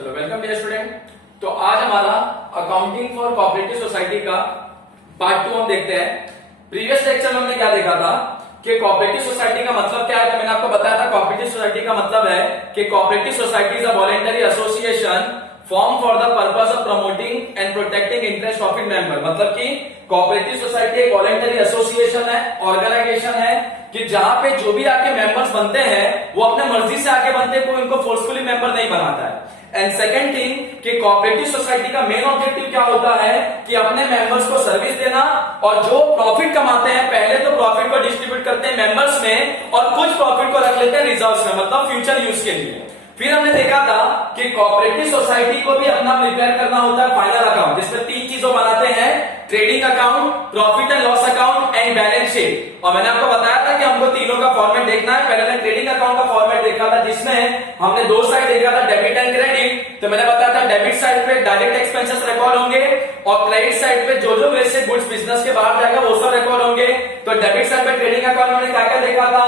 चलो welcome dear student. तो आज हमारा अकाउंटिंग फॉर कोऑपरेटिव सोसाइटी का पार्ट 2 हम देखते हैं। प्रीवियस लेक्चर में हमने क्या देखा था कि कोऑपरेटिव सोसाइटी का मतलब क्या है। तो मैंने आपको बताया था कोऑपरेटिव सोसाइटी का मतलब है कि cooperative society is a voluntary association form for the purpose of promoting and protecting interest of it member. मतलब कि कोऑपरेटिव सोसाइटी एक वॉलंटरी एसोसिएशन है, ऑर्गेनाइजेशन है कि जहां पे जो भी आके मेंबर्स बनते हैं वो अपने मर्जी से आके बनते हैं, कोई उनको फोर्सफुली मेंबर नहीं बनाता है। एंड सेकेंड थिंग कि कोऑपरेटिव सोसाइटी का मेन ऑब्जेक्टिव क्या होता है कि अपने मेंबर्स को सर्विस देना, और जो प्रॉफिट कमाते हैं पहले तो प्रॉफिट को डिस्ट्रीब्यूट करते हैं मेंबर्स में और कुछ प्रॉफिट को रख लेते हैं रिजर्व्स में, मतलब फ्यूचर यूज के लिए। फिर हमने देखा था कि कोऑपरेटिव सोसाइटी को भी अपना प्रिपेयर करना होता है फाइनल अकाउंट, जिसमें 3 चीजों बनाते हैं, trading account, profit and loss account and balance sheet. और मैंने आपको बताया था कि हमको तीनों का फॉर्मेट देखना है। पहले मैंने ट्रेडिंग अकाउंट का फॉर्मेट देखा था जिसमें हमने 2 साइड देखा था, डेबिट एंड क्रेडिट। तो मैंने बताया था डेबिट साइड पे डायरेक्ट एक्सपेंसेस रिकॉर्ड होंगे और क्रेडिट साइड पे जो जो वैसे गुड्स बिजनेस के बाहर जाएगा वो सब रिकॉर्ड होंगे। तो डेबिट साइड पे ट्रेडिंग अकाउंट में क्या क्या देखा था,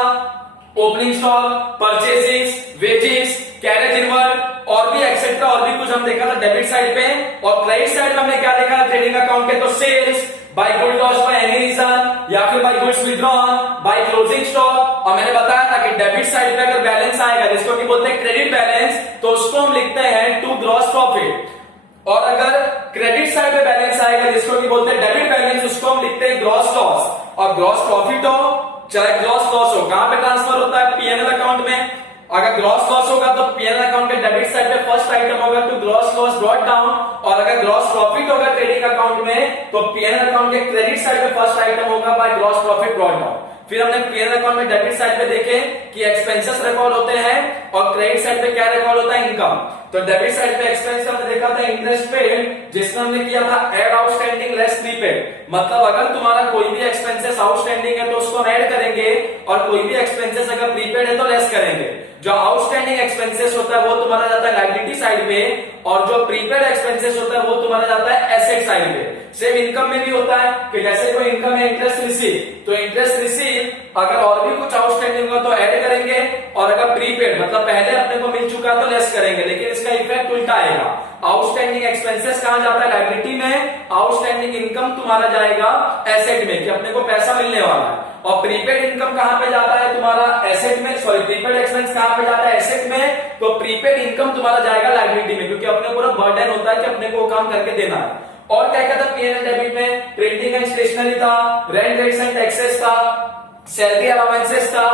opening stock, purchases, wages, carriage inward और भी एक्सेट्रा और भी कुछ हम देखा था डेबिट साइड पे। और क्रेडिट साइड में हमने क्या देखा था ट्रेडिंग अकाउंट के, तो sales by good loss by any reason या फिर by goods withdrawn by closing stock. और मैंने बताया था कि डेबिट साइड पे अगर बैलेंस आएगा जिसको कि बोलते हैं क्रेडिट बैलेंस, तो उसको हम लिखते हैं टू ग्रॉस प्रॉफिट। और अगर क्रेडिट साइड पे बैलेंस आएगा जिसको कि बोलते हैं डेबिट बैलेंस, उसको हम लिखते हैं ग्रॉस लॉस। और ग्रॉस प्रॉफिट हो चाहे ग्रॉस लॉस हो, कहां पे ट्रांसफर होता है, पीएनएल अकाउंट में। अगर ग्रॉस लॉस होगा तो पीएनएल अकाउंट के डेबिट साइड पे फर्स्ट आइटम होगा to gross loss brought down, और अगर ग्रॉस प्रॉफिट होगा ट्रेडिंग अकाउंट में तो पीएनएल अकाउंट के क्रेडिट साइड पे फर्स्ट आइटम होगा by gross profit brought down. फिर हमने पीएनएल अकाउंट में डेबिट साइड पे देखे कि एक्सपेंसेस रिकॉर्ड होते हैं और क्रेडिट साइड पे क्या रिकॉर्ड होता है, इनकम। तो डेबिट साइड पे एक्सपेंस हमने देखा था इंटरेस्ट पेड, जिसमें हमने किया था ऐड आउटस्टैंडिंग लेस प्रीपेड। मतलब अगर तुम्हारा कोई भी एक्सपेंसेस आउटस्टैंडिंग है तो उसको हम ऐड करेंगे और कोई भी एक्सपेंसेस अगर प्रीपेड है तो लेस करेंगे। जो आउटस्टैंडिंग एक्सपेंसेस होता है वो तुम्हारा जाता है लायबिलिटी साइड पे और जो प्रीपेड एक्सपेंसेस होता है वो तुम्हारा जाता है एसेट साइड पे। सेम इनकम में भी होता है कि जैसे कोई इनकम है इंटरेस्ट रिसीव, तो इंटरेस्ट रिसीव अगर और भी कुछ आउटस्टैंडिंग होगा तो ऐड करेंगे, और अगर प्रीपेड मतलब पहले अपने को मिल चुका तो लेस करेंगे। लेकिन इसका इफेक्ट उल्टा आएगा, आउटस्टैंडिंग एक्सपेंसेस कहां जाता है, लायबिलिटी में, आउटस्टैंडिंग इनकम तुम्हारा जाएगा एसेट में कि अपने को पैसा मिलने वाला है। और प्रीपेड इनकम कहां पे जाता है तुम्हारा एसेट में, सॉरी प्रीपेड एक्सपेंस कहां पे जाता है एसेट में, तो प्रीपेड इनकम तुम्हारा जाएगा लायबिलिटी में, क्योंकि अपने पूरा बर्डन होता है कि अपने को काम करके देना है। और क्या क्या था पीएनएल डेबिट में, प्रिंटिंग एंड स्टेशनरी था, रेंट रेट्स एंड टैक्सेस था, सैलरी अलाउंसेस था,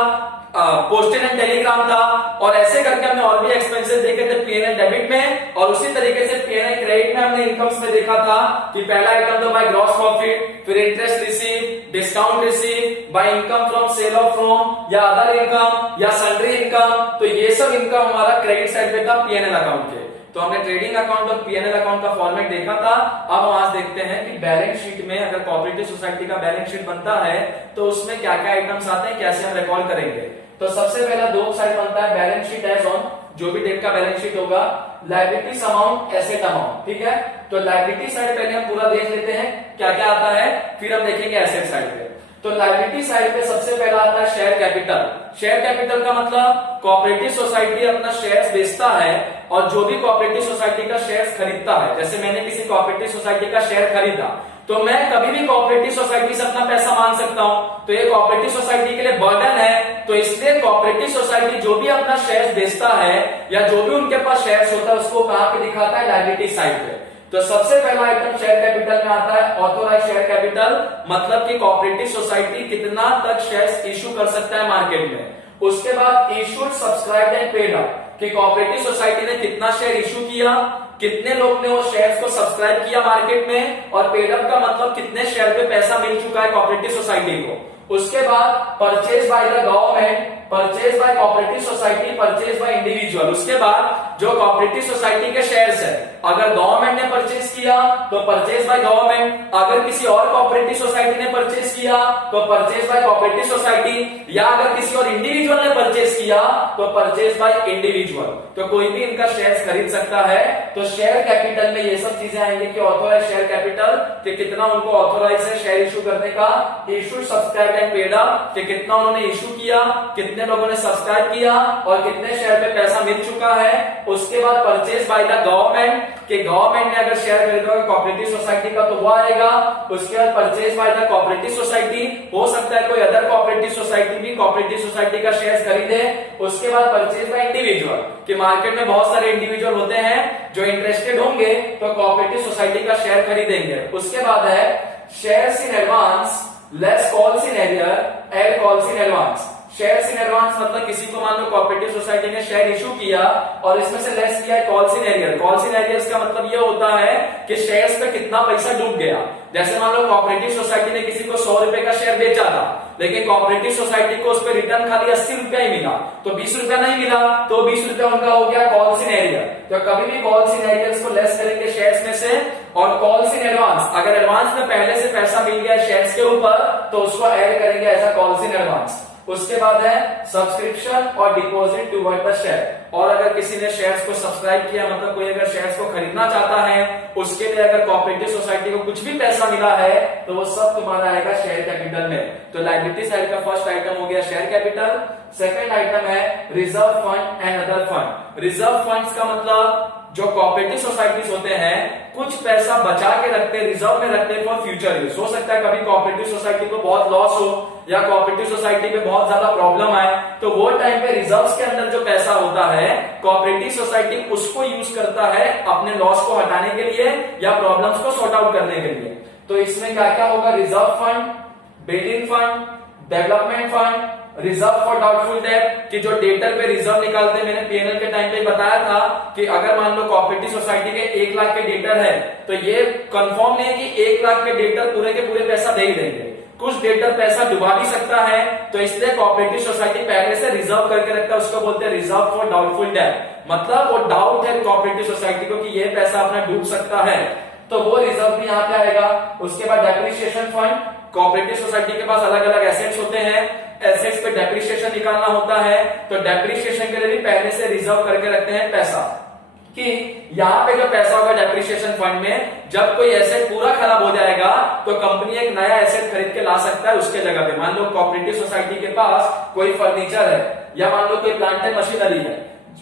पोस्टल एंड टेलीग्राम था, और ऐसे करके हमने और भी एक्सपेंसेस देखे थे पीएनएल डेबिट में। और उसी तरीके से पीएनएल क्रेडिट में हमने इनकम्स में देखा था कि पहला आइटम तो बाय ग्रॉस प्रॉफिट, फिर interest receive, discount receive, by income from sale of from या अदर इनकम या सन्ड्री इनकम। तो ये सब इनकम हमारा क्रेडिट साइड पे था पीएनएल अकाउंट के। तो हमने ट्रेडिंग अकाउंट और पीएनएल अकाउंट का फॉर्मेट देखा था। अब हम आज देखते हैं कि बैलेंस शीट में अगर कोऑपरेटिव सोसाइटी का बैलेंस शीट बनता है तो उसमें क्या क्या आइटम्स आते हैं, कैसे हम रिकॉर्ड करेंगे। तो सबसे पहला 2 साइड बनता है बैलेंस शीट एज ऑन, जो भी डेट का बैलेंस शीट होगा, लायबिलिटीज अमाउंट, एसेट अमाउंट, ठीक है। तो लायबिलिटी साइड पहले हम पूरा देख लेते हैं क्या क्या आता है, फिर हम देखेंगे एसेट साइड पे। तो लायबिलिटी साइड पे सबसे पहला आता है शेयर कैपिटल। शेयर कैपिटल का मतलब कोऑपरेटिव सोसाइटी अपना शेयर्स बेचता है और जो भी कोऑपरेटिव सोसाइटी का शेयर्स खरीदता है, जैसे मैंने किसी कोऑपरेटिव सोसाइटी का शेयर खरीदा तो मैं कभी भी कोऑपरेटिव सोसाइटी से अपना पैसा मांग सकता हूं। तो ये कोऑपरेटिव सोसाइटी के लिए बर्डन है, तो इसलिए कोऑपरेटिव सोसाइटी जो भी अपना शेयर्स बेचता है या जो भी उनके पास शेयर्स होता है उसको कहां पे दिखाता है, लायबिलिटी साइड पे। तो सबसे पहला आइटम शेयर कैपिटल में आता है ऑथोराइज शेयर कैपिटल, मतलब कि कोऑपरेटिव सोसाइटी कितना तक शेयर्स इशू कर सकता है मार्केट में। उसके बाद issued, subscribed and paid up, कि कोऑपरेटिव सोसाइटी ने कितना शेयर इशू किया, कितने लोग ने वो शेयर्स को सब्सक्राइब किया मार्केट में, और पेड अप का मतलब कितने शेयर पे पैसा मिल चुका है कोऑपरेटिव सोसाइटी को। उसके बाद purchase by the government, purchase by cooperative society, purchase by individual. उसके बाद जो कोऑपरेटिव सोसाइटी के शेयर्स है, अगर गवर्नमेंट ने परचेज किया तो परचेज बाय गवर्नमेंट, अगर किसी और कोऑपरेटिव सोसाइटी ने परचेज किया तो परचेज बाय कोऑपरेटिव सोसाइटी, या अगर किसी और इंडिविजुअल ने परचेज किया तो परचेज बाय इंडिविजुअल। तो कोई भी इनका शेयर्स खरीद सकता है। तो शेयर कैपिटल में ये सब चीजें आएंगे कि ऑथोराइज शेयर कैपिटल कि कितना उनको ऑथोराइज है शेयर इशू करने का, issue, subscribe and paid up कि कितना उन्होंने इशू किया, कितने लोगों ने सब्सक्राइब किया और कितने शेयर पे पैसा मिल चुका है। उसके बाद परचेज बाय द गवर्नमेंट, कि गवर्नमेंट ने अगर शेयर खरीदा होगा कोऑपरेटिव सोसाइटी का तो वो आएगा। उसके बाद purchase by the cooperative society, हो सकता है कोई अदर कोऑपरेटिव सोसाइटी भी कोऑपरेटिव सोसाइटी का शेयर खरीदे। उसके बाद परचेज बाय इंडिविजुअल, कि मार्केट में बहुत सारे इंडिविजुअल होते हैं जो इंटरेस्टेड होंगे तो कोऑपरेटिव सोसाइटी का शेयर खरीदेंगे। उसके बाद है shares in advance less calls in arrear add calls in advance. Shares in advance मतलब किसी को मान लो कोऑपरेटिव सोसाइटी ने शेयर इशू किया और इसमें से लेस किया है calls in arrear. Calls in arrears का मतलब ये होता है कि शेयर्स पे कितना पैसा डूब गया। जैसे मान लो कोऑपरेटिव सोसाइटी ने किसी को 100 रुपए का शेयर बेचा था, लेकिन कोऑपरेटिव सोसाइटी को उस पर रिटर्न खाली 80 रुपया ही मिला, तो 20 रुपया नहीं मिला, तो 20 रुपया उनका हो गया कॉल्स इन एरियर। तो कभी भी कॉल्स इन एरियर्स को लेस करेंगे शेयर्स में से। और कॉल्स इन एडवांस, अगर एडवांस में पहले से पैसा मिल गया शेयर्स के ऊपर तो उसको ऐड करेंगे ऐसा कॉल्स इन एडवांस। उसके बाद है सब्सक्रिप्शन और डिपॉजिट टुवर्ड द शेयर, और अगर किसी ने शेयर्स को सब्सक्राइब किया, मतलब कोई अगर शेयर्स को खरीदना चाहता है, उसके लिए अगर कोऑपरेटिव सोसाइटी को कुछ भी पैसा मिला है तो वो सब तुम्हारा आएगा शेयर कैपिटल में। तो लायबिलिटी साइड का फर्स्ट आइटम हो गया शेयर कैपिटल। सेकंड आइटम है reserve fund and other fund. Reserve funds का मतलब जो कोऑपरेटिव सोसाइटीज होते हैं कुछ पैसा बचा के रखते हैं, रिजर्व में रखते हैं फॉर फ्यूचर यूज। हो सकता है कभी कोऑपरेटिव सोसाइटी को बहुत लॉस हो या कोऑपरेटिव सोसाइटी में बहुत ज्यादा प्रॉब्लम आए, तो वो टाइम पे रिजर्व्स के अंदर जो पैसा होता है कोऑपरेटिव सोसाइटी उसको यूज करता है अपने लॉस को हटाने के लिए या प्रॉब्लम्स को सॉर्ट आउट करने के लिए। तो इसमें क्या क्या होगा, reserve fund, building fund, development fund, reserve for doubtful debt, कि जो डेटर पे रिजर्व निकालते हैं। मैंने पीएनएल के टाइम पे बताया था कि अगर मान लो कोऑपरेटिव सोसाइटी के 1 लाख के डेटर है तो ये कंफर्म नहीं है कि 1 लाख के डेटर पूरे के पूरे पैसा दे ही देंगे, कुछ डेटर पैसा डुबा भी सकता है। तो इसलिए कोऑपरेटिव सोसाइटी पहले से रिजर्व करके रखता है, उसको बोलते हैं रिजर्व फॉर डाउटफुल डेट। मतलब वो डाउट है कोऑपरेटिव सोसाइटी को कि ये पैसा अपना डूब सकता है, तो वो रिजर्व भी यहाँ पे आएगा। उसके बाद डेप्रिसिएशन फंड, कोऑपरेटिव सोसाइटी के पास अलग अलग एसेट्स होते हैं, एसेट्स पे डेप्रिसिएशन निकालना होता है, तो डेप्रिसिएशन के लिए भी पहले से रिजर्व करके रखते हैं पैसा, कि यहाँ पे जो पैसा होगा डेप्रिसिएशन फंड में, जब कोई एसेट पूरा खराब हो जाएगा तो कंपनी एक नया एसेट खरीद के ला सकता है उसके जगह पे। मान लो कोऑपरेटिव सोसाइटी के पास कोई फर्नीचर है या मान लो कोई प्लांट एंड मशीनरी है,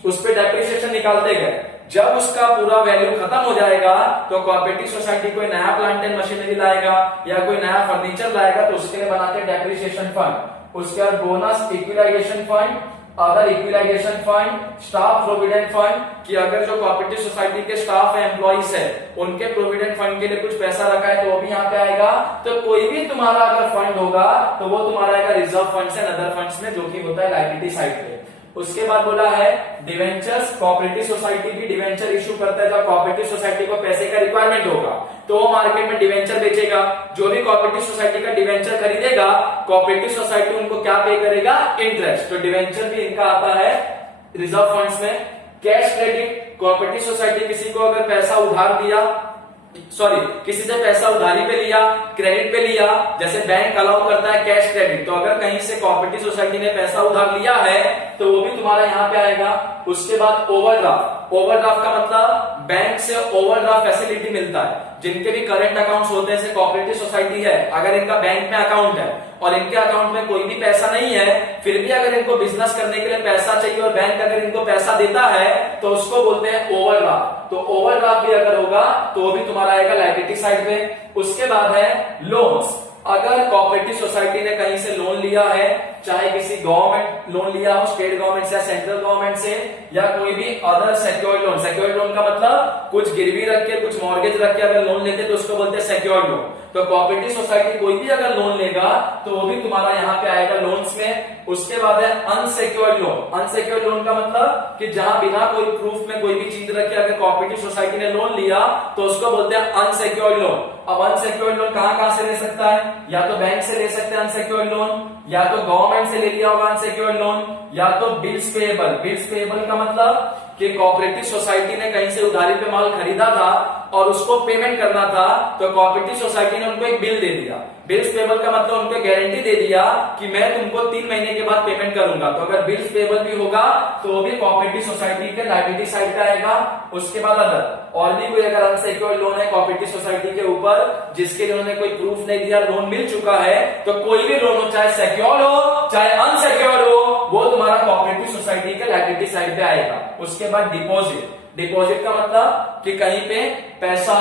उस पर डेप्रिसिएशन निकालते गए, जब उसका पूरा वैल्यू खत्म हो जाएगा तो कोऑपरेटिव सोसाइटी कोई नया प्लांट एंड मशीनरी लाएगा या कोई नया फर्नीचर लाएगा, तो उसके लिए बनाते हैं डेप्रिसिएशन फंड। उसके बाद bonus equalisation fund, other equalisation fund, staff provident fund, कि अगर जो कोऑपरेटिव सोसाइटी के स्टाफ है, एम्प्लॉइज है, उनके प्रोविडेंट फंड के लिए कुछ पैसा रखा है तो वो भी यहाँ पे आएगा। तो कोई भी तुम्हारा अगर फंड होगा तो वो तुम्हारा आएगा reserve funds and other funds में, जो कि होता है लायबिलिटी साइड पे। उसके बाद बोला है डिवेंचर्स, कोऑपरेटिव सोसाइटी भी डिवेंचर इशू करता है। जब कोऑपरेटिव सोसाइटी को पैसे का रिक्वायरमेंट होगा तो वो मार्केट में डिवेंचर बेचेगा। जो भी कोऑपरेटिव सोसाइटी का डिवेंचर खरीदेगा, कोऑपरेटिव सोसाइटी उनको क्या पे करेगा, इंटरेस्ट। तो डिवेंचर भी इनका आता है रिजर्व फंड्स में। कैश क्रेडिट, कोऑपरेटिव सोसाइटी किसी को अगर पैसा उधार दिया, किसी से पैसा उधारी पे लिया, क्रेडिट पे लिया, जैसे बैंक अलाउ करता है कैश क्रेडिट, तो अगर कहीं से कोऑपरेटिव सोसाइटी ने पैसा उधार लिया है तो वो भी तुम्हारा यहाँ पे आएगा। उसके बाद ओवरड्राफ्ट, ओवरड्राफ्ट का मतलब बैंक से ओवरड्राफ्ट फैसिलिटी मिलता है। जिनके भी करंट अकाउंट्स होते हैं, जैसे कोऑपरेटिव सोसाइटी है, अगर इनका बैंक में अकाउंट है और इनके अकाउंट में कोई भी पैसा नहीं है, फिर भी अगर इनको बिजनेस करने के लिए पैसा चाहिए और बैंक अगर इनको पैसा देता है तो उसको बोलते हैं ओवरड्राफ्ट। तो ओवरड्राफ्ट भी अगर होगा तो वो भी तुम्हारा आएगा लायबिलिटी साइड पे। उसके बाद है लोन्स, अगर कोऑपरेटिव सोसाइटी ने कहीं से लोन लिया है, चाहे किसी गवर्नमेंट लोन लिया हो, स्टेट गवर्नमेंट से या सेंट्रल गवर्नमेंट से, या कोई भी other secured loan. Secured loan का मतलब कुछ गिरवी रख के, कुछ मॉर्गेज रख के अगर लोन लेते तो उसको बोलते हैं सिक्योर्ड लोन। तो कोऑपरेटिव सोसाइटी कोई भी अगर लोन लेगा तो वो भी तुम्हारा यहाँ पे आएगा लोन्स में। उसके बाद है अनसिक्योर्ड लोन। अनसिक्योर्ड लोन का मतलब कि जहां बिना कोई प्रूफ में कोई भी चीज रखे अगर कोऑपरेटिव सोसाइटी ने लोन लिया तो उसको बोलते हैं अनसिक्योर्ड लोन। अब अनसिक्योर्ड लोन कहां से ले सकता है, या तो बैंक से ले सकते हैं अनसिक्योर्ड लोन, या तो गवर्नमेंट से ले लिया होगा अनसिक्योर्ड लोन, या तो बिल्स पेएबल। बिल्स पेएबल का मतलब कि कोऑपरेटिव सोसाइटी ने कहीं से उधारी पे माल खरीदा था और उसको पेमेंट करना था, तो कोऑपरेटिव सोसाइटी ने उनको एक बिल दे दिया। बिल्स पेएबल का मतलब उनको गारंटी दे दिया कि मैं तुमको 3 महीने के बाद पेमेंट करूंगा। तो अगर बिल्स पेएबल भी होगा तो वो भी कोऑपरेटिव सोसाइटी के लायबिलिटी साइड पे आएगा। उसके बाद अदर, और भी कोई अगर अनसिक्योर्ड लोन है कोऑपरेटिव सोसाइटी के ऊपर जिसके लिए उन्होंने कोई प्रूफ नहीं दिया, लोन मिल चुका है, तो कोई भी लोन हो, चाहे सिक्योर्ड हो चाहे अनसिक्योर्ड हो, वो तुम्हारा कोऑपरेटिव सोसाइटी के लायबिलिटी साइड पे आएगा। उसके बाद डिपॉजिट, डिपॉजिट का मतलब कि कहीं पे पैसा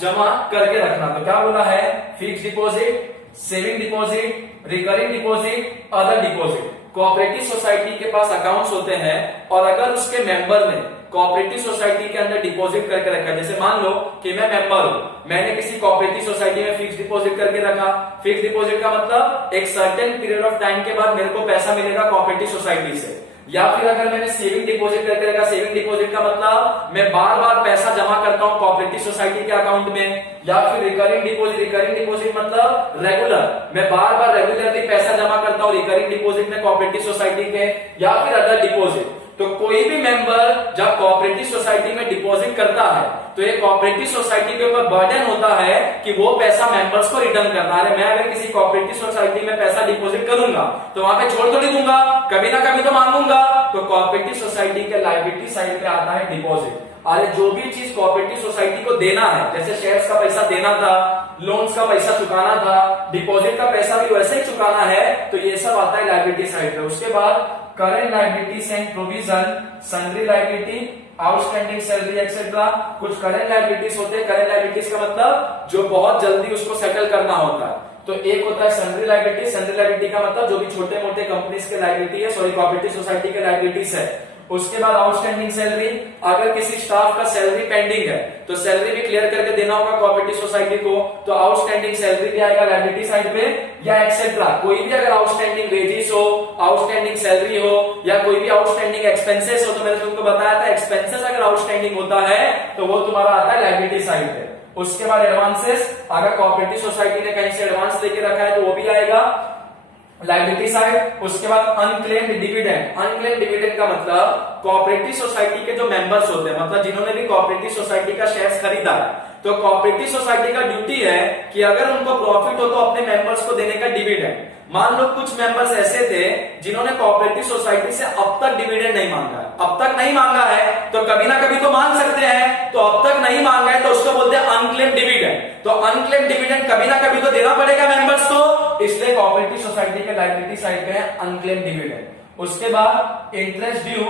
जमा करके रखना। तो क्या बोला है, fix deposit, saving deposit, recurring deposit, other deposit. Cooperative society के पास अकाउंट्स होते हैं और अगर उसके मेंबर ने कोऑपरेटिव सोसाइटी के अंदर डिपॉजिट करके रखा, जैसे मान लो कि मैं मेंबर हूं, मैंने किसी कोऑपरेटिव सोसाइटी में फिक्स डिपॉजिट करके रखा। फिक्स डिपॉजिट का मतलब एक सर्टेन पीरियड ऑफ टाइम के बाद मेरे को पैसा मिलेगा कोऑपरेटिव सोसाइटी से। या फिर अगर मैंने सेविंग डिपॉजिट करके रखा, सेविंग डिपॉजिट का मतलब मैं बार बार पैसा जमा करता हूं कोऑपरेटिव सोसाइटी के अकाउंट में। या फिर रिकरिंग डिपॉजिट, रिकरिंग डिपॉजिट मतलब रेगुलर, मैं बार बार रेगुलरली पैसा जमा करता हूं रिकरिंग डिपॉजिट में कोऑपरेटिव सोसाइटी के। या फिर अदर डिपॉजिट। तो कोई भी मेंबर जब कोऑपरेटिव सोसाइटी में डिपॉजिट करता है तो ये कोऑपरेटिव सोसाइटी के ऊपर बर्डन होता है कि वो पैसा मेंबर्स को रिटर्न करना है। मैं अगर किसी कोऑपरेटिव सोसाइटी में पैसा डिपॉजिट करूंगा तो वहां पे छोड़ थोड़ी दूंगा, कभी ना कभी तो मांगूंगा। तो कोऑपरेटिव सोसाइटी के लायबिलिटी साइड पे आता है डिपॉजिट। अरे जो भी चीज कोऑपरेटिव सोसाइटी को देना है, जैसे शेयर्स का पैसा देना था, लोन्स का पैसा चुकाना था, डिपॉजिट का पैसा भी वैसे ही चुकाना है, तो ये सब आता है लायबिलिटी साइड पे। उसके बाद current liabilities and provision, sundry liability, outstanding salary etcetera. कुछ करंट लायबिलिटीज होते हैं, करंट लायबिलिटीज का मतलब जो बहुत जल्दी उसको सेटल करना होता है। तो एक होता है सन्ड्री लायबिलिटी, सन्ड्री लायबिलिटी का मतलब जो भी छोटे मोटे कंपनीज के लायबिलिटी है, सॉरी कोऑपरेटिव सोसाइटी के लायबिलिटीज है। उसके बाद आउटस्टैंडिंग सैलरी, अगर किसी स्टाफ का सैलरी पेंडिंग है तो सैलरी भी क्लियर करके देना होगा कोऑपरेटिव सोसाइटी को, तो आउटस्टैंडिंग सैलरी भी आएगा लायबिलिटी साइड पे। या एक्सेट्रा, कोई भी अगर आउटस्टैंडिंग वेजेस हो, आउटस्टैंडिंग सैलरी हो, या कोई भी आउटस्टैंडिंग एक्सपेंसेस हो, तो मैंने तुमको बताया था एक्सपेंसेस अगर आउटस्टैंडिंग होता है तो वो तुम्हारा आता है लायबिलिटी साइड पे। उसके बाद एडवांसेस, अगर कोऑपरेटिव सोसाइटी ने कहीं से एडवांस लेके रखा है तो वो भी आएगा लायबिलिटी साइड। उसके बाद अनक्लेम्ड डिविडेंड, अनक्लेम्ड डिविडेंड का मतलब कोऑपरेटिव सोसाइटी के जो मेंबर्स होते हैं, मतलब जिन्होंने भी कोऑपरेटिव सोसाइटी का शेयर्स खरीदा है, तो कोऑपरेटिव सोसाइटी का ड्यूटी है कि अगर उनको प्रॉफिट हो तो अपने मेंबर्स को देने का डिविडेंड। मान लो कुछ मेंबर्स ऐसे थे जिन्होंने कोऑपरेटिव सोसाइटी से अब तक डिविडेंड नहीं मांगा है, अब तक नहीं मांगा है, तो कभी ना कभी तो मांग सकते हैं, तो अब तक नहीं मांगा है तो उसको बोलते हैं अनक्लेम्ड डिविडेंड। तो अनक्लेम्ड डिविडेंड कभी ना कभी तो देना पड़ेगा मेंबर्स को, इसलिए कोऑपरेटिव सोसाइटी के लायबिलिटी साइड पे है अनक्लेम्ड डिविडेंड। उसके बाद interest due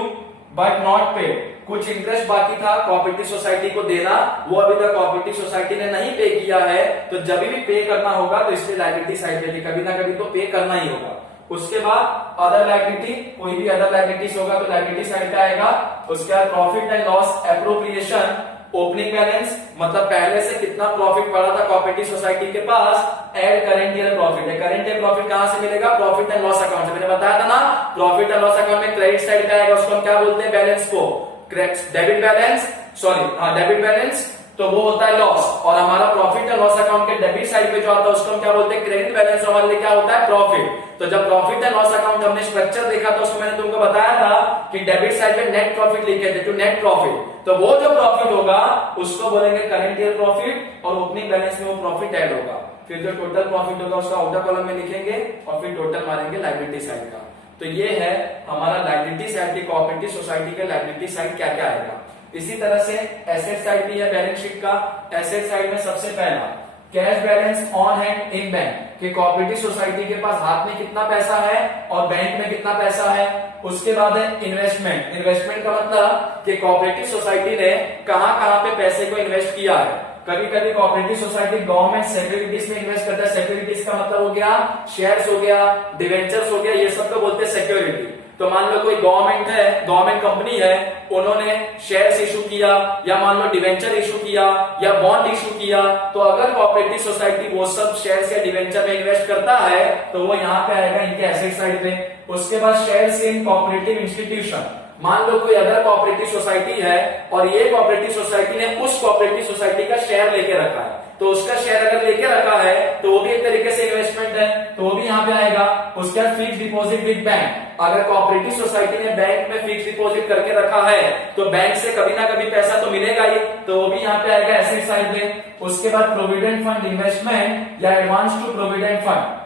but not paid, कुछ इंटरेस्ट बाकी था कोऑपरेटिव सोसाइटी को देना, वो अभी तक कोऑपरेटिव सोसाइटी ने नहीं पे किया है, तो जब भी पे करना होगा तो इसलिए लायबिलिटी साइड पे कभी ना कभी तो पे करना ही होगा। उसके बाद अदर लायबिलिटी, कोई भी अदर लायबिलिटीज होगा तो लायबिलिटी साइड पे आएगा। उसके बाद profit and loss appropriation, opening balance, मतलब पहले से कितना प्रॉफिट पड़ा था कोऑपरेटिव सोसाइटी के पास, एड करंट ईयर प्रॉफिट है। करंट ईयर प्रॉफिट कहां से मिलेगा, प्रॉफिट एंड लॉस अकाउंट से। मैंने बताया था ना, प्रॉफिट एंड लॉस अकाउंट में क्रेडिट साइड पे आएगा, उसको हम क्या बोलते हैं, बैलेंस को debit balance, sorry debit balance, तो वो होता है लॉस। और हमारा प्रॉफिट एंड लॉस अकाउंट के डेबिट साइड पे जो आता है उसको हम क्या बोलते हैं, क्रेडिट बैलेंस। हमारे लिए क्या होता है, प्रॉफिट। तो जब प्रॉफिट एंड लॉस अकाउंट हमने स्ट्रक्चर देखा तो उसमें मैंने तुमको बताया था कि डेबिट साइड पे नेट प्रॉफिट लिखे थे, टू नेट प्रॉफिट, तो वो जो प्रॉफिट होगा उसको बोलेंगे करंट ईयर प्रॉफिट, और ओपनिंग बैलेंस में वो प्रॉफिट ऐड होगा। फिर जो टोटल प्रॉफिट होगा उसका आउटर कॉलम में लिखेंगे और फिर टोटल मारेंगे लायबिलिटी साइड का। तो ये है हमारा लायबिलिटी साइड की, कोऑपरेटिव सोसाइटी के लायबिलिटी साइड क्या क्या आएगा। इसी तरह से एसेट साइड भी है बैलेंस शीट का। एसेट साइड में सबसे पहला cash balance on hand in bank, कि कोऑपरेटिव सोसाइटी के पास हाथ में कितना पैसा है और बैंक में कितना पैसा है। उसके बाद है इन्वेस्टमेंट, इन्वेस्टमेंट का मतलब कि कोऑपरेटिव सोसाइटी ने कहां कहां पे पैसे को इन्वेस्ट किया है। कभी कभी कोऑपरेटिव सोसाइटी गवर्नमेंट सिक्योरिटीज में इन्वेस्ट करता है, सिक्योरिटीज का मतलब हो गया शेयर्स हो गया, डिवेंचर्स हो गया, ये सब को बोलते हैं सिक्योरिटी। तो मान लो कोई गवर्नमेंट है, गवर्नमेंट कंपनी है, उन्होंने शेयर्स इशू किया, या मान लो डिवेंचर इशू किया, या बॉन्ड इशू किया, तो अगर कोऑपरेटिव सोसाइटी वो सब शेयर्स या डिवेंचर में इन्वेस्ट करता है तो वो यहाँ पे आएगा इनके एसेट साइड पे। उसके बाद शेयर्स इन कोऑपरेटिव इंस्टीट्यूशन, मान लो कोई अदर कोऑपरेटिव सोसाइटी है और ये कोऑपरेटिव सोसाइटी ने उस कोऑपरेटिव सोसाइटी का शेयर लेके रखा है, तो उसका शेयर अगर लेके रखा है तो वो भी एक तरीके से इन्वेस्टमेंट है, तो वो भी यहाँ पे आएगा। उसके बाद फिक्स डिपॉजिट विद बैंक, अगर कोऑपरेटिव सोसाइटी ने बैंक में फिक्स डिपॉजिट करके रखा है तो बैंक से कभी ना कभी पैसा तो मिलेगा ही, तो वो भी यहाँ पे आएगा एसेट साइड में। उसके बाद प्रोविडेंट फंड इन्वेस्टमेंट या एडवांस टू प्रोविडेंट फंड,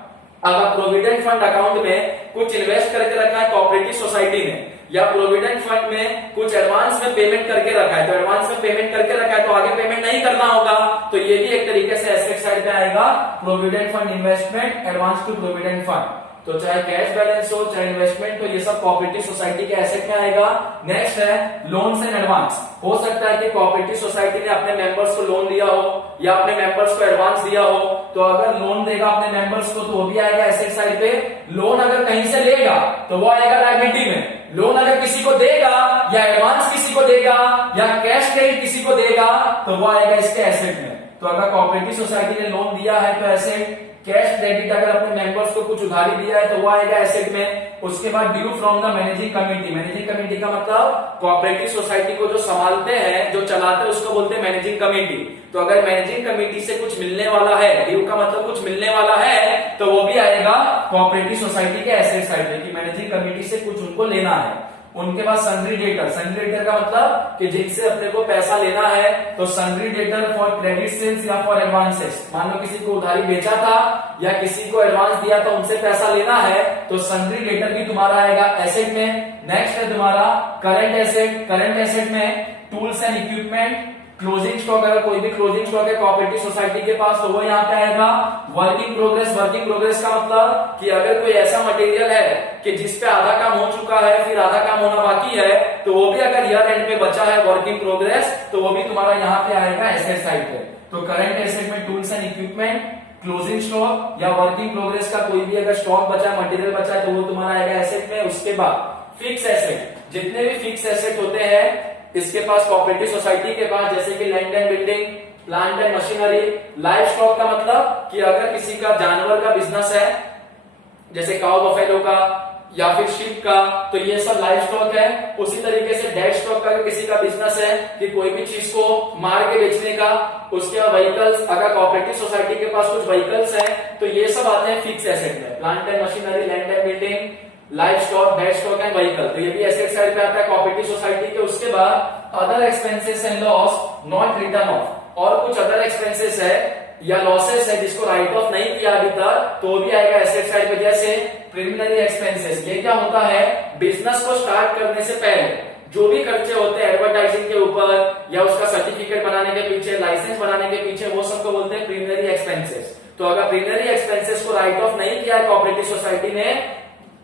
अगर प्रोविडेंट फंड अकाउंट में कुछ इन्वेस्ट करके रखा है कोऑपरेटिव सोसाइटी ने, या प्रोविडेंट फंड में कुछ एडवांस में पेमेंट करके रखा है, तो एडवांस में पेमेंट करके रखा है तो आगे पेमेंट नहीं करना होगा, तो ये भी एक तरीके से एसेट साइड पे आएगा, provident fund investment, advance to provident fund. तो चाहे कैश बैलेंस हो चाहे इन्वेस्टमेंट हो, ये सब कोऑपरेटिव सोसाइटी के एसेट में आएगा। नेक्स्ट है लोन्स एंड एडवांस। हो सकता है कि कोऑपरेटिव सोसाइटी ने अपने मेंबर्स को लोन दिया हो या अपने मेंबर्स को एडवांस दिया हो, तो अगर लोन देगा अपने मेंबर्स को तो वो भी आएगा एसेट साइड पे। लोन अगर कहीं से लेगा तो वो आएगा लायबिलिटी में। लोन अगर किसी को देगा या एडवांस किसी को देगा या कैश क्रेडिट किसी को देगा तो वो आएगा इसके एसेट में। तो अगर कोऑपरेटिव सोसाइटी ने लोन दिया है तो एसेट, कैश क्रेडिट अगर अपने मेंबर्स को कुछ उधारी दिया है तो वो आएगा एसेट में। उसके बाद due from the managing committee. Managing committee का मतलब कोऑपरेटिव सोसाइटी को जो संभालते हैं, जो चलाते हैं, उसको बोलते हैं मैनेजिंग कमेटी। तो अगर मैनेजिंग कमेटी से कुछ मिलने वाला है, ड्यू का मतलब कुछ मिलने वाला है, तो वो भी आएगा कोऑपरेटिव सोसाइटी के एसेट साइड में कि मैनेजिंग कमेटी से कुछ उनको लेना है। उनके पास सन्ड्री डेटर। सन्ड्री डेटर का मतलब कि जिनसे अपने को पैसा लेना है, तो sundry debtor for credit sales या फॉर एडवांसेस। मान लो किसी को उधारी बेचा था या किसी को एडवांस दिया तो उनसे पैसा लेना है, तो सन्ड्री डेटर भी तुम्हारा आएगा एसेट में। नेक्स्ट है तुम्हारा करंट एसेट। करंट एसेट में tools and equipment, closing stock. अगर कोई भी क्लोजिंग स्टॉक है कोऑपरेटिव सोसाइटी के पास तो वो यहाँ पे आएगा। Working progress. वर्किंग प्रोग्रेस का मतलब कि अगर कोई ऐसा मटेरियल है कि जिस पे आधा काम हो चुका है फिर आधा काम होना बाकी है, तो वो भी अगर ईयर एंड पे बचा है वर्किंग प्रोग्रेस, तो वो भी तुम्हारा यहाँ पे आएगा एसेट साइड पे। तो करंट एसेट में tools and equipment, closing stock या वर्किंग प्रोग्रेस का कोई भी अगर स्टॉक बचा है, मटेरियल बचा है, तो वो तुम्हारा आएगा एसेट में। उसके बाद फिक्स एसेट। जितने भी फिक्स एसेट होते हैं इसके पास कोऑपरेटिव सोसाइटी के पास, जैसे कि land and building, plant and machinery. Live stock का मतलब कि अगर किसी का जानवर का बिजनेस है, जैसे काऊ बफेलो का या फिर शिप का, तो ये सब लाइव स्टॉक है। उसी तरीके से डेड स्टॉक का किसी का बिजनेस है कि कोई भी चीज को मार के बेचने का। उसके बाद व्हीकल्स, अगर कोऑपरेटिव सोसाइटी के पास कुछ व्हीकल्स है तो ये सब आते हैं फिक्स एसेट में। Plant and machinery, land and building, live stock, dead stock and vehicle, तो ये भी एसेट साइड पे आता है कोऑपरेटिव सोसाइटी के। उसके बाद other expenses and loss not return of. और कुछ अदर एक्सपेंसेस है या लॉसेस है जिसको राइट ऑफ नहीं किया अभी तक, तो वो भी आएगा एसेट साइड पे। जैसे प्रिलिमिनरी एक्सपेंसेस। ये क्या होता है, बिजनेस को स्टार्ट करने से पहले जो भी खर्चे होते हैं एडवर्टाइजिंग के ऊपर या उसका सर्टिफिकेट बनाने के पीछे, लाइसेंस बनाने के पीछे, वो सबको बोलते हैं प्रिलिमिनरी एक्सपेंसेस। तो अगर प्रिलिमिनरी एक्सपेंसेस को राइट ऑफ नहीं किया है कोऑपरेटिव सोसाइटी ने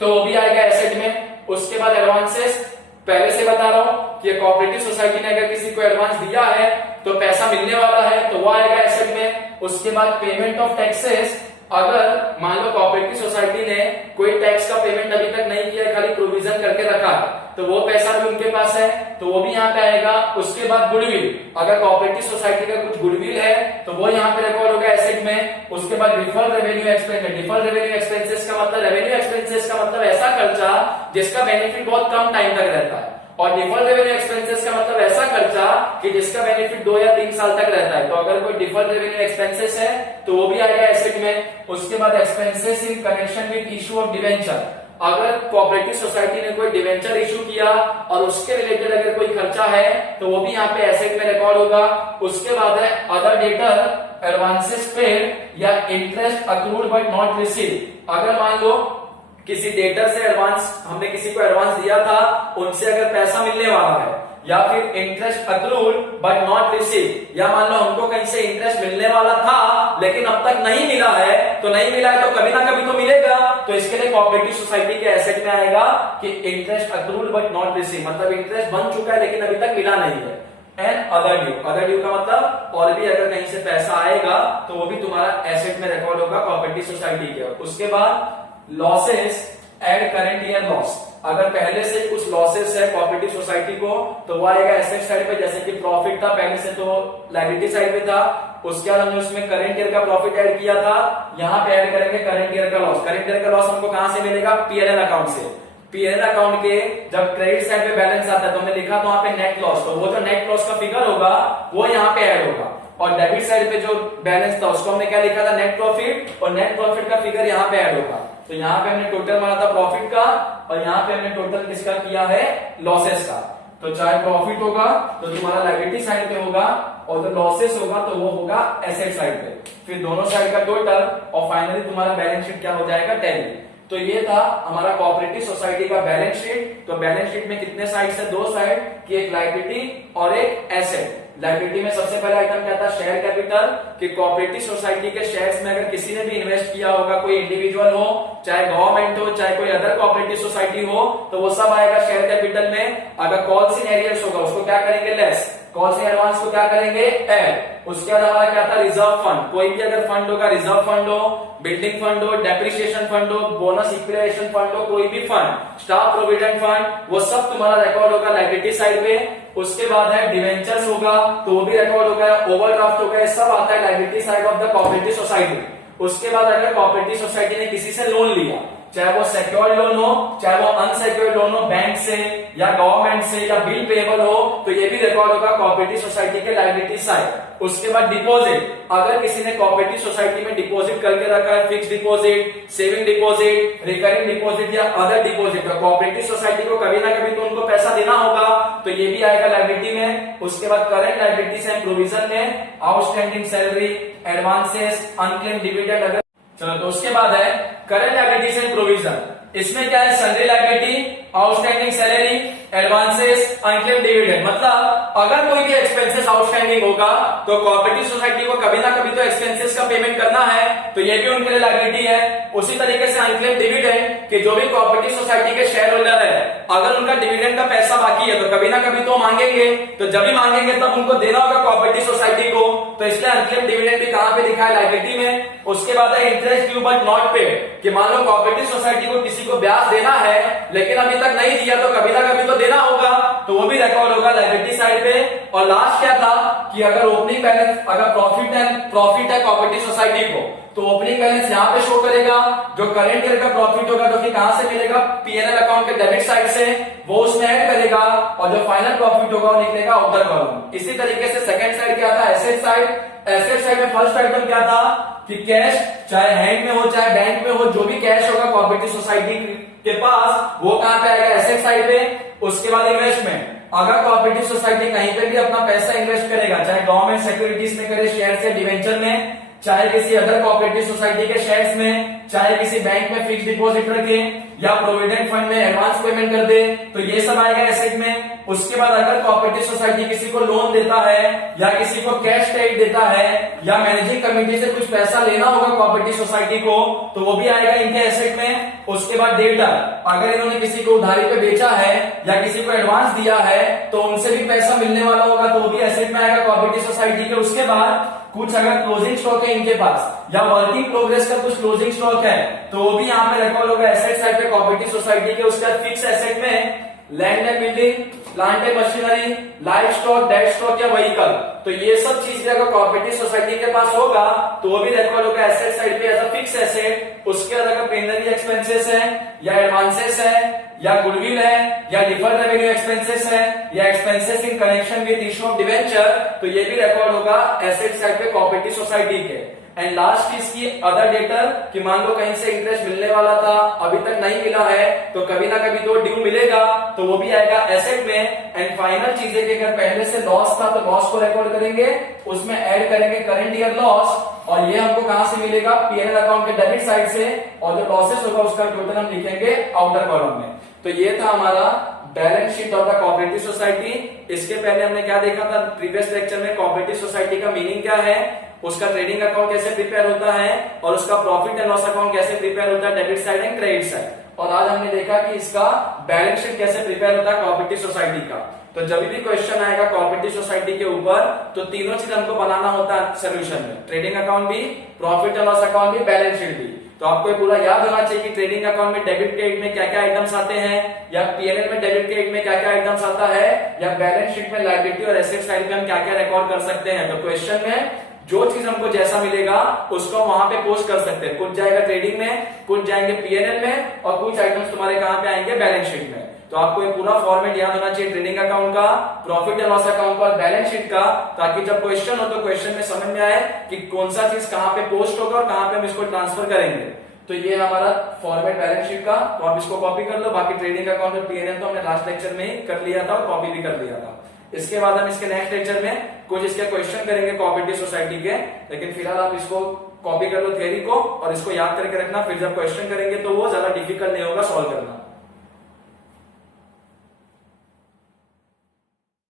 तो वो भी आएगा एसेट में। उसके बाद एडवांसेस। पहले से बता रहा हूं कि कोऑपरेटिव सोसाइटी ने अगर किसी को एडवांस दिया है तो पैसा मिलने वाला है तो वो आएगा एसेट में। उसके बाद पेमेंट ऑफ टैक्सेस। अगर मान लो कोऑपरेटिव सोसाइटी ने कोई टैक्स का पेमेंट अभी तक नहीं किया, खाली प्रोविजन करके रखा, तो वो पैसा भी उनके पास है तो वो भी यहाँ पे आएगा। उसके बाद गुडविल। अगर कोऑपरेटिव सोसाइटी का कुछ गुडविल है तो वो यहाँ पे रिकॉर्ड होगा एसेट में। उसके बाद deferred revenue expense. Deferred revenue expenses का मतलब, रेवेन्यू एक्सपेंसेस का मतलब ऐसा खर्चा जिसका बेनिफिट बहुत कम टाइम तक रहता है, और डिफर्ड रेवेन्यू एक्सपेंसेस का मतलब ऐसा खर्चा कि जिसका बेनिफिट 2 या 3 साल तक रहता है। तो अगर कोई डिफर्ड रेवेन्यू एक्सपेंसेस है तो वो भी आएगा एसेट में। उसके बाद expenses in connection with issue of debenture. अगर कोऑपरेटिव सोसाइटी ने कोई डिवेंचर इशू किया और उसके रिलेटेड अगर कोई खर्चा है तो वो भी यहाँ पे एसेट में रिकॉर्ड होगा। उसके बाद है अदर डेटर, एडवांसेस पेड या interest accrued but not receive. अगर मान लो किसी डेटर से एडवांस, हमने किसी को एडवांस दिया था, उनसे अगर पैसा मिलने वाला है, या फिर interest accrued but not receive, या मान लो हमको कहीं से इंटरेस्ट मिलने वाला था लेकिन अब तक नहीं मिला है, तो नहीं मिला है तो कभी ना कभी तो मिलेगा, तो इसके लिए कोऑपरेटिव सोसाइटी के एसेट में आएगा कि interest accrued but not receive, मतलब इंटरेस्ट बन चुका है लेकिन अभी तक मिला नहीं है। And other due. Other due का मतलब और भी अगर कहीं से पैसा आएगा तो वो भी तुम्हारा एसेट में रिकॉर्ड होगा कोऑपरेटिव सोसाइटी के। उसके बाद losses add current year loss. अगर पहले से कुछ लॉसेस है कोऑपरेटिव सोसाइटी को तो वो आएगा एसेट साइड पे। जैसे कि प्रॉफिट था पहले से तो लायबिलिटी साइड पे था, उसके बाद हमने उसमें करंट ईयर का प्रॉफिट ऐड किया था, यहाँ पे ऐड करेंगे करंट ईयर का लॉस। करंट ईयर का लॉस हमको कहां से मिलेगा, पीएनएल अकाउंट से। पीएनएल अकाउंट के जब क्रेडिट साइड पे बैलेंस आता है तो हमने लिखा तो वहां पे नेट लॉस, तो वो जो नेट लॉस का फिगर होगा वो यहाँ पे ऐड होगा। और डेबिट साइड पे जो बैलेंस था उसको हमने क्या लिखा था, नेट प्रॉफिट, और नेट प्रॉफिट का फिगर यहाँ पे ऐड होगा। तो यहाँ पे हमने टोटल माना था प्रॉफिट का और यहाँ पे हमने टोटल किसका किया है, लॉसेस का। तो चाहे प्रॉफिट होगा तो तुम्हारा लायबिलिटी साइड पे होगा और जो लॉसेस होगा तो वो होगा एसेट साइड पे, फिर दोनों साइड का टोटल, और फाइनली तुम्हारा बैलेंस शीट क्या हो जाएगा, टैली। तो ये था हमारा कोऑपरेटिव सोसाइटी का बैलेंस शीट। तो बैलेंस शीट में कितने साइड है, 2 साइड की, एक लायबिलिटी और एक एसेट। लायबिलिटी में सबसे पहला आइटम क्या था, शेयर कैपिटल, कि कोऑपरेटिव सोसाइटी के शेयर्स में अगर किसी ने भी इन्वेस्ट किया होगा, कोई इंडिविजुअल हो, चाहे गवर्नमेंट हो, चाहे कोई अदर कोऑपरेटिव सोसाइटी हो, तो वो सब आएगा शेयर कैपिटल में। अगर कॉल्स इन एरियर्स होगा उसको क्या करेंगे, लेस। कॉल्स इन एडवांस को क्या करेंगे, ऐड। उसके बाद हमारा क्या था, रिजर्व फंड। कोई भी अगर फंड होगा, रिजर्व फंड हो, बिल्डिंग फंड हो, डेप्रिसिएशन फंड हो, बोनस इक्विलाइजेशन फंड हो, कोई भी फंड, स्टाफ प्रोविडेंट फंड, वो सब तुम्हारा रिकॉर्ड होगा लायबिलिटी साइड पे। उसके बाद है डिवेंचर्स होगा तो वो भी रिकॉर्ड होगा, ओवरड्राफ्ट होगा, ये सब आता है liability side of the cooperative society. उसके बाद अगर कोऑपरेटिव सोसाइटी ने किसी से लोन लिया, चाहे वो सिक्योर्ड लोन हो, चाहे वो अनसिक्योर्ड लोन हो, बैंक से या गवर्नमेंट से, या बिल पेएबल हो, तो ये भी रिकॉर्ड होगा कोऑपरेटिव सोसाइटी के लायबिलिटी साइड। उसके बाद डिपॉजिट, अगर किसी ने कोऑपरेटिव सोसाइटी में डिपॉजिट करके रखा है, fix deposit, saving deposit, recurring deposit या अदर डिपॉजिट, तो कोऑपरेटिव सोसाइटी को कभी ना कभी तो उनको पैसा देना होगा, तो ये भी आएगा लायबिलिटी में। उसके बाद करंट लायबिलिटीज एंड प्रोविजन में outstanding salary, advances, unclaimed dividend, अगर चलो तो उसके बाद है करंट लायबिलिटीज एंड प्रोविजन। इसमें क्या है, sundry liability, outstanding salary, advances, unclaimed dividend. मतलब अगर कोई भी एक्सपेंसेस आउटस्टैंडिंग होगा तो कोऑपरेटिव सोसाइटी को कभी ना कभी तो एक्सपेंसेस का पेमेंट करना है, तो ये भी उनके लिए लायबिलिटी है। उसी तरीके से अनक्लेम्ड डिविडेंड, कि जो भी कोऑपरेटिव सोसाइटी के शेयर होल्डर है, अगर उनका डिविडेंड का पैसा बाकी है तो कभी ना कभी तो मांगेंगे, तो जब भी मांगेंगे तब उनको देना होगा कोऑपरेटिव सोसाइटी को, तो इसलिए अनक्लेम्ड डिविडेंड भी कहां पे दिखा है, लायबिलिटी में। उसके बाद है interest due but not paid, कि मान लो कोऑपरेटिव सोसाइटी को किसी को ब्याज देना है लेकिन अभी तक नहीं दिया, तो कभी ना कभी तो देना होगा, तो वो भी रिकॉर्ड होगा लायबिलिटी साइड पे। और लास्ट क्या था कि अगर ओपनिंग बैलेंस, अगर प्रॉफिट है कोऑपरेटिव सोसाइटी को, तो ओपनिंग बैलेंस यहाँ पे शो करेगा। जो करंट ईयर का प्रॉफिट होगा, जो कि कहां से मिलेगा, पीएनएल अकाउंट के डेबिट साइड से, वो उसमें ऐड करेगा, और जो फाइनल प्रॉफिट होगा वो निकलेगा आउटर कॉलम। इसी तरीके से सेकंड साइड क्या था, एसेट साइड। एसेट साइड में फर्स्ट आइटम क्या था कि कैश, चाहे हैंड में हो चाहे बैंक में हो, जो भी कैश होगा कोऑपरेटिव सोसाइटी के पास, वो कहां पे आएगा, एसेट साइड पे। उसके बाद इन्वेस्टमेंट, अगर कोऑपरेटिव सोसाइटी कहीं पे भी अपना पैसा इन्वेस्ट करेगा, चाहे गवर्नमेंट सिक्योरिटीज में करे, शेयर से, डिवेंचर में, चाहे किसी अदर कोऑपरेटिव सोसाइटी के शेयर्स में, चाहे किसी बैंक में फिक्स डिपॉजिट रखे, या प्रोविडेंट फंड में एडवांस पेमेंट कर दे, तो ये सब आएगा एसेट में। उसके बाद अगर कोऑपरेटिव सोसाइटी किसी को लोन देता है, या किसी को कैश क्रेडिट देता है, या मैनेजिंग कमेटी से कुछ पैसा लेना होगा कोऑपरेटिव सोसाइटी को, तो वो भी आएगा इनके एसेट में। उसके बाद डेटर, अगर इन्होंने किसी को उधारी पे बेचा है या किसी को एडवांस दिया है तो उनसे भी पैसा मिलने वाला होगा, तो वो भी एसेट में आएगा कोऑपरेटिव सोसाइटी के। उसके बाद कुछ अगर क्लोजिंग स्टॉक है इनके पास, या वर्किंग प्रोग्रेस का कुछ क्लोजिंग स्टॉक है, तो वो भी यहाँ पे रिकॉर्ड होगा एसेट साइड पे कोऑपरेटिव सोसाइटी के। उसके बाद फिक्स एसेट में land and building, plant and machinery, life stock, dead stock या व्हीकल, तो ये सब चीज भी अगर कोऑपरेटिव सोसाइटी के पास होगा तो वो भी रिकॉर्ड होगा एसेट साइड पे एज अ फिक्स एसेट। उसके बाद अगर पेनरी एक्सपेंसेस है, या एडवांसेस है, या गुडविल है, या डिफर्ड रेवेन्यू एक्सपेंसेस है, या expenses in connection with issue of debenture, तो ये भी रिकॉर्ड होगा एसेट साइड पे कोऑपरेटिव सोसाइटी के। एंड लास्ट चीज की अदर डेटर, कि मान लो कहीं से इंटरेस्ट मिलने वाला था, अभी तक नहीं मिला है, तो कभी ना कभी तो ड्यू मिलेगा, तो वो भी आएगा एसेट में। एंड फाइनल चीज है कि अगर पहले से लॉस था तो लॉस को रिकॉर्ड करेंगे, उसमें ऐड करेंगे करंट ईयर लॉस, और ये हमको कहां से मिलेगा, पीएनएल अकाउंट के डेबिट साइड से, और जो लॉसेस होगा उसका टोटल हम लिखेंगे आउटर कॉलम में। तो ये था हमारा balance sheet of the cooperative society. इसके पहले हमने क्या देखा था प्रीवियस लेक्चर में, कोऑपरेटिव सोसाइटी का मीनिंग क्या है, उसका ट्रेडिंग अकाउंट कैसे प्रिपेयर होता है, और उसका प्रॉफिट एंड लॉस अकाउंट कैसे प्रिपेयर होता है, debit side and credit side. और आज हमने देखा कि इसका बैलेंस शीट कैसे प्रिपेयर होता है कोऑपरेटिव सोसाइटी का। तो जब भी क्वेश्चन आएगा कोऑपरेटिव सोसाइटी के ऊपर, तो तीनों चीज हमको बनाना होता है सोल्यूशन में, ट्रेडिंग अकाउंट भी, प्रॉफिट एंड लॉस अकाउंट भी, बैलेंस शीट भी। तो आपको ये पूरा याद होना चाहिए कि ट्रेडिंग अकाउंट में डेबिट क्रेडिट में क्या क्या आइटम्स आते हैं, या पीएनएल में डेबिट क्रेडिट में क्या क्या आइटम्स आता है, या बैलेंस शीट में लायबिलिटी और एसेट साइड पे हम क्या क्या रिकॉर्ड कर सकते हैं। तो क्वेश्चन में जो चीज हमको जैसा मिलेगा उसको वहां पे पोस्ट कर सकते हैं, कुछ जाएगा ट्रेडिंग में, कुछ जाएंगे पीएनएल में, और कुछ आइटम्स तुम्हारे कहां पे आएंगे, बैलेंस शीट में। तो आपको ये पूरा फॉर्मेट याद होना चाहिए ट्रेडिंग अकाउंट का, प्रॉफिट एंड लॉस अकाउंट का और बैलेंस शीट का, ताकि जब क्वेश्चन हो तो क्वेश्चन में समझ में आए कि कौन सा चीज कहां पे पोस्ट होगा और कहां पे हम इसको ट्रांसफर करेंगे। तो ये हमारा फॉर्मेट बैलेंस शीट का, तो आप इसको कॉपी कर लो। बाकी ट्रेडिंग अकाउंट और पीएनएल तो हमने लास्ट लेक्चर में ही कर लिया था और कॉपी भी कर लिया था। इसके बाद हम इसके नेक्स्ट लेक्चर में कुछ इसके क्वेश्चन करेंगे कोऑपरेटिव सोसाइटी के, लेकिन फिलहाल आप इसको कॉपी कर लो थ्योरी को और इसको याद करके रखना, फिर जब क्वेश्चन करेंगे तो वो ज्यादा डिफिकल्ट नहीं होगा सॉल्व करना।